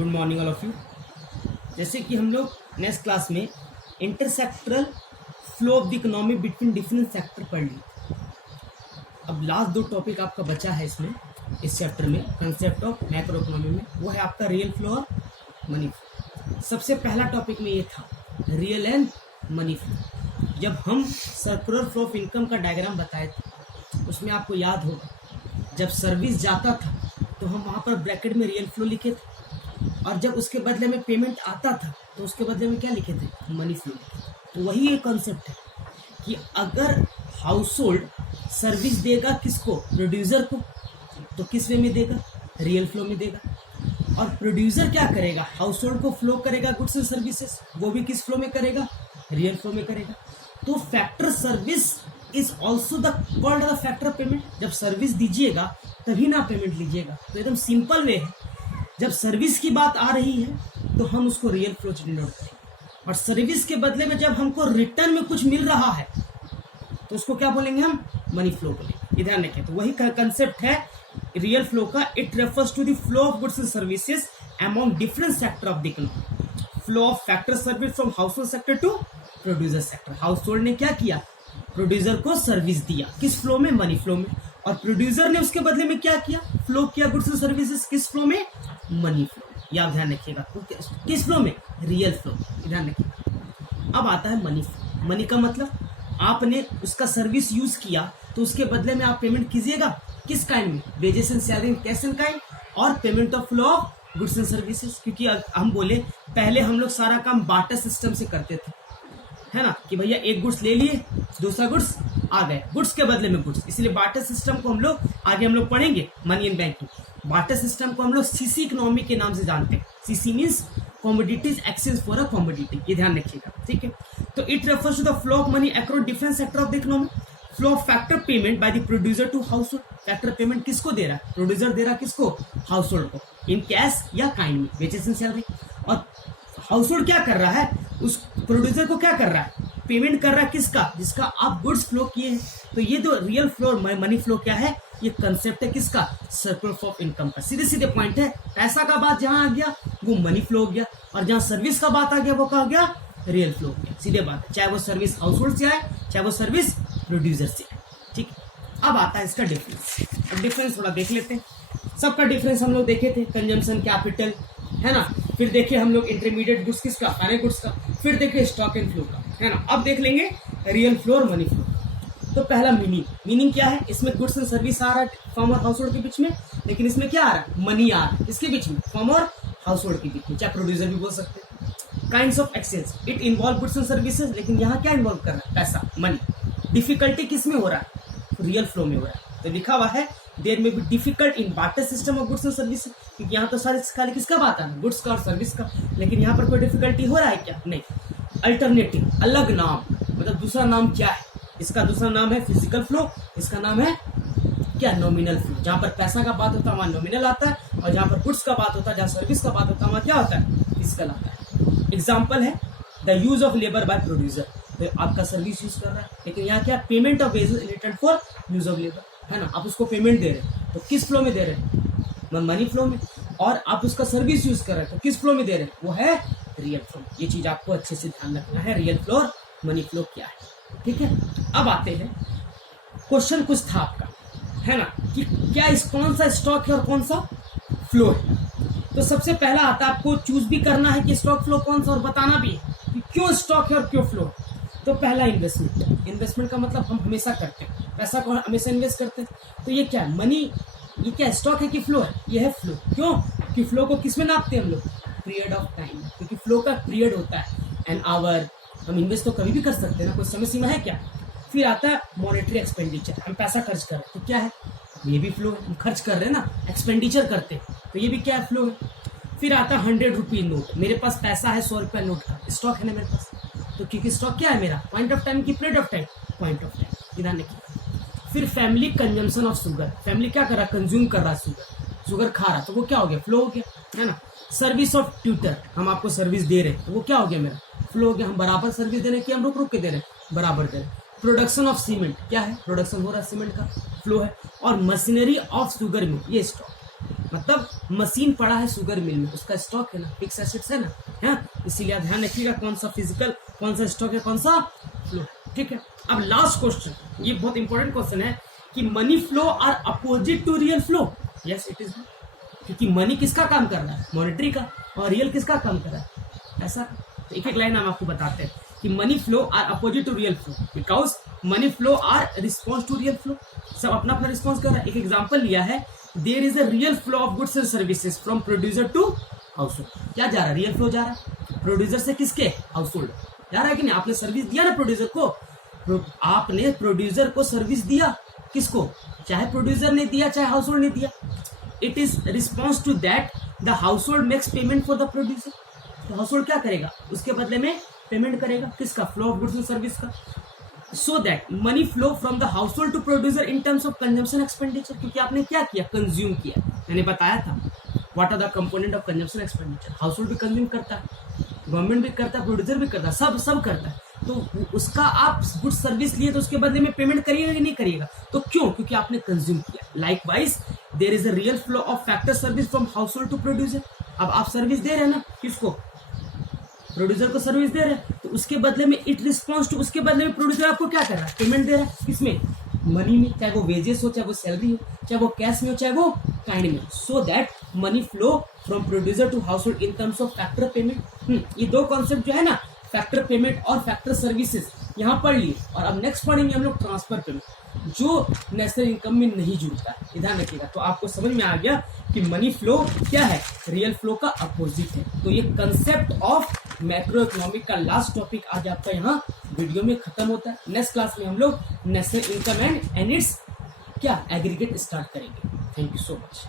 Good morning all of you. जैसे कि हम लोग नेक्स्ट क्लास में intersectoral flow of the economy between different sector पढ़ ली। अब लास्ट दो टॉपिक आपका बचा है इसमें, इस चैप्टर में कंसेप्ट ऑफ मैक्रो इकोनॉमी में, वो है आपका रियल फ्लो और मनी फ्लो। सबसे पहला टॉपिक में ये था रियल एंड मनी फ्लो। जब हम सर्कुलर फ्लो ऑफ इनकम का डायग्राम बताए थे उसमें आपको याद होगा जब सर्विस जाता था तो हम वहाँ पर ब्रैकेट में रियल फ्लो लिखे थे, और जब उसके बदले में पेमेंट आता था तो उसके बदले में क्या लिखे थे, मनी फ्लो लिखे थे। तो वही एक कॉन्सेप्ट है कि अगर हाउस होल्ड सर्विस देगा किसको, प्रोड्यूसर को, तो किस वे में देगा, रियल फ्लो में देगा। और प्रोड्यूसर क्या करेगा, हाउस होल्ड को फ्लो करेगा गुड्स एंड सर्विसेज, वो भी किस फ्लो में करेगा, रियल फ्लो में करेगा। तो factor service is also the called the factor payment. जब सर्विस दीजिएगा तभी ना पेमेंट लीजिएगा। तो एकदम सिंपल वे है, जब सर्विस की बात आ रही है तो हम उसको रियल फ्लो डिनोट करेंगे, और सर्विस के बदले में जब हमको रिटर्न में कुछ मिल रहा है तो उसको क्या बोलेंगे, हम मनी फ्लो बोलेंगे। ध्यान रखें, तो वही कंसेप्ट है रियल फ्लो का। It refers to the flow of goods and services among different sector of the economy. Flow of factor service from household sector to producer sector. Household ने क्या किया, producer को service दिया, किस flow में, money flow में। और producer ने उसके बदले में क्या किया, फ्लो किया गुड्स एंड सर्विसेज, किस फ्लो में, मनी फ्लो। ये आप ध्यान रखिएगा, किस फ्लो में, रियल फ्लो। ध्यान रखिएगा। अब आता है मनी फ्लो। मनी का मतलब आपने उसका सर्विस यूज किया तो उसके बदले में आप पेमेंट कीजिएगा किस काइंड में, wages and salary, cash and kind, और payment of flow of goods and services. क्योंकि हम बोले पहले हम लोग सारा काम बार्टर सिस्टम से करते थे, है ना, कि भैया एक गुड्स ले लिए, दूसरा गुड्स आ गए, गुड्स के बदले में गुड्स। इसलिए बार्टर सिस्टम को हम लोग आगे पढ़ेंगे, money and banking. Barter system को हम लोग सीसी इकोनॉमी के नाम से जानते हैं। CC means commodities exchange for a commodity. ये ध्यान रखिएगा, ठीक है। तो it refers to the flow of money across different sector of the economy. Flow of factor payment by the producer to household. Factor payment किसको दे रहा है, प्रोड्यूसर दे रहा है किसको, हाउस होल्ड को, इन कैश या काइंड में, वेजेस एंड सैलरी। और हाउस होल्ड क्या कर रहा है, उस प्रोड्यूसर को क्या कर रहा है, पेमेंट कर रहा है किसका, जिसका आप गुड्स फ्लो किए हैं। तो ये जो रियल फ्लो मनी फ्लो क्या है, ये कंसेप्ट है किसका, सर्कुलर फ्लो ऑफ इनकम का। सीधे सीधे पॉइंट है, पैसा का बात जहां आ गया वो मनी फ्लो हो गया, और जहां सर्विस का बात आ गया वो क्या हो गया, रियल फ्लो हो गया। सीधे बात है, चाहे वो सर्विस हाउस होल्ड से आए चाहे वो सर्विस प्रोड्यूसर से आए, ठीक है। अब आता है इसका डिफरेंस। अब डिफरेंस थोड़ा देख लेते हैं। सबका डिफरेंस हम लोग देखे थे, कंजम्पशन कैपिटल, है ना। फिर देखे हम लोग इंटरमीडिएट गुड्स किसका, फाइनल गुड्स का। फिर देखे स्टॉक एंड फ्लो का, है ना। अब देख लेंगे रियल फ्लो और मनी फ्लो। तो पहला मीनिंग क्या है, इसमें गुड्स एंड सर्विस आ रहा है फर्म और हाउस होल्ड के बीच में, लेकिन इसमें क्या आ रहा है, मनी आ रहा है किसके बीच में, फर्म और हाउस होल्ड के बीच में, चाहे प्रोड्यूसर भी बोल सकते हैं। Kinds of exchange, it involve goods and services, लेकिन यहाँ क्या इन्वॉल्व कर रहा है, पैसा, मनी। डिफिकल्टी किस में हो रहा है, रियल फ्लो में हो रहा है। तो लिखा हुआ है देयर में be difficult in barter system of goods and services, क्योंकि यहाँ तो सारे खाली किसका बात है, गुड्स का और सर्विस का। लेकिन यहाँ पर कोई डिफिकल्टी हो रहा है क्या, नहीं। अल्टरनेटिव, अलग नाम, मतलब दूसरा नाम क्या है, इसका दूसरा नाम है फिजिकल फ्लो, इसका नाम है क्या, नॉमिनल फ्लो। जहाँ पर पैसा का बात होता है वहाँ नॉमिनल आता है, और जहाँ पर गुड्स का बात होता है, जहाँ सर्विस का बात होता है वहाँ क्या होता है, फिजिकल आता है। एग्जाम्पल है the use of labour by producer. तो आपका सर्विस यूज कर रहा है, लेकिन यहाँ क्या, payment of wages related for use of labour, है ना। आप उसको पेमेंट दे रहे हैं तो किस फ्लो में दे रहे हैं, मनी फ्लो में। और आप उसका सर्विस यूज कर रहे हैं तो किस फ्लो में दे रहे हैं, वो है रियल फ्लो। ये चीज आपको अच्छे से ध्यान रखना है, रियल फ्लो और मनी फ्लो क्या है, ठीक है। अब आते हैं, क्वेश्चन कुछ था आपका, है ना, कि क्या इस कौन सा स्टॉक है और कौन सा फ्लो है। तो सबसे पहला आता है, आपको चूज भी करना है कि स्टॉक फ्लो कौन सा, और बताना भी है कि क्यों स्टॉक है और क्यों फ्लो है। तो पहला इन्वेस्टमेंट। इन्वेस्टमेंट का मतलब हम हमेशा करते हैं, पैसा को हमेशा इन्वेस्ट करते हैं। तो ये क्या है, मनी, ये क्या स्टॉक है कि फ्लो है, ये है फ्लो। क्यों, कि फ्लो को किस में नापते हैं हम लोग, पीरियड ऑफ टाइम, क्योंकि फ्लो का पीरियड होता है एन आवर। हम इन्वेस्ट तो कभी भी कर सकते हैं ना, कोई समय सीमा है क्या। फिर आता है मॉनेटरी एक्सपेंडिचर, हम पैसा खर्च कर रहे हैं तो क्या है, ये भी फ्लो है, हम खर्च कर रहे हैं ना, एक्सपेंडिचर करते हैं तो ये भी क्या है, फ्लो है। फिर आता है 100 रुपये नोट, मेरे पास पैसा है 100 रुपया नोट का, स्टॉक है ना मेरे पास। तो क्योंकि स्टॉक क्या है मेरा, पॉइंट ऑफ टाइम की period of time, point of time, ध्यान रखिए। फिर family consumption of sugar, family क्या कर रहा है, कंज्यूम कर रहा है शुगर खा रहा, तो वो क्या हो गया, फ्लो हो गया, है ना। सर्विस ऑफ ट्यूटर, हम आपको सर्विस दे रहे हैं तो वो क्या हो गया, मेरा फ्लो हो गया। हम बराबर सर्विस दे रहे हैं कि हम रुक रुक के दे रहे हैं, बराबर दे रहे हैं। प्रोडक्शन ऑफ सीमेंट, क्या है, प्रोडक्शन हो रहा है सीमेंट का, फ्लो है। और मशीनरी ऑफ शुगर मिल, ये स्टॉक। मतलब मशीन पड़ा है शुगर मिल में, उसका स्टॉक है ना, फिक्स एसेट्स है ना, है, इसीलिए आप ध्यान रखिएगा कौन सा फिजिकल, कौन सा स्टॉक है, कौन सा फ्लो। ठीक है, अब लास्ट क्वेश्चन, ये बहुत इंपॉर्टेंट क्वेश्चन है कि money flow are opposite to real flow. Yes it is, क्योंकि मनी किसका काम कर रहा है, मॉनेटरी का, और रियल किसका काम कर रहा है, ऐसा। तो एक एक लाइन हम आपको बताते हैं कि money flow are opposite to real flow because money flow are response to real flow. सब अपना अपना रिस्पॉन्स कर रहा है। एक एग्जांपल लिया है, there is a real flow of goods and services from producer to household. क्या जा रहा है, रियल फ्लो जा रहा है प्रोड्यूसर से किसके, हाउस होल्ड जा रहा है कि नहीं। आपने सर्विस दिया ना प्रोड्यूसर को, आपने प्रोड्यूसर को सर्विस दिया, किसको, चाहे प्रोड्यूसर ने दिया चाहे हाउस होल्ड ने दिया, it is response to that the household makes payment for the producer. तो हाउस होल्ड क्या करेगा, उसके बदले में पेमेंट करेगा, किसका, flow of goods and service का। So that money flow from the household to producer in terms of consumption expenditure, क्योंकि आपने क्या किया, कंज्यूम किया। मैंने बताया था what are the component of consumption expenditure. Household भी कंज्यूम करता है, गवर्नमेंट भी करता है, प्रोड्यूसर भी करता है, सब करता है। तो उसका आप गुड सर्विस लिए तो उसके बदले में पेमेंट करिएगा कि नहीं करिएगा, तो क्यों, क्योंकि आपने कंज्यूम किया। Likewise there is a real flow of factor service from household to producer. अब आप सर्विस दे रहे हैं ना, किसको, प्रोड्यूसर को सर्विस दे रहे हैं, तो उसके बदले में इट रिस्पॉन्स टू, उसके बदले में प्रोड्यूसर आपको क्या कर रहा है, पेमेंट दे रहा है, किसमें, मनी में, चाहे वो वेजेस हो, चाहे वो सैलरी हो, चाहे वो कैश में हो, चाहे वो काइंड में। So that money flow from producer to household in terms of factor payment. ये दो कॉन्सेप्ट जो है ना, फैक्टर पेमेंट और फैक्टर सर्विसेज, यहाँ पढ़ लिए। और अब नेक्स्ट पढ़ेंगे हम लोग ट्रांसफर पेमेंट, जो नेशनल इनकम में नहीं जुड़ता है, ध्यान रखिएगा। तो आपको समझ में आ गया कि मनी फ्लो क्या है, रियल फ्लो का अपोजिट है। तो ये कंसेप्ट ऑफ मैक्रो इकोनॉमिक का लास्ट टॉपिक आज आपका यहाँ वीडियो में खत्म होता है। नेक्स्ट क्लास में हम लोग नेशनल इनकम एंड इट्स क्या एग्रीगेट स्टार्ट करेंगे। Thank you so much.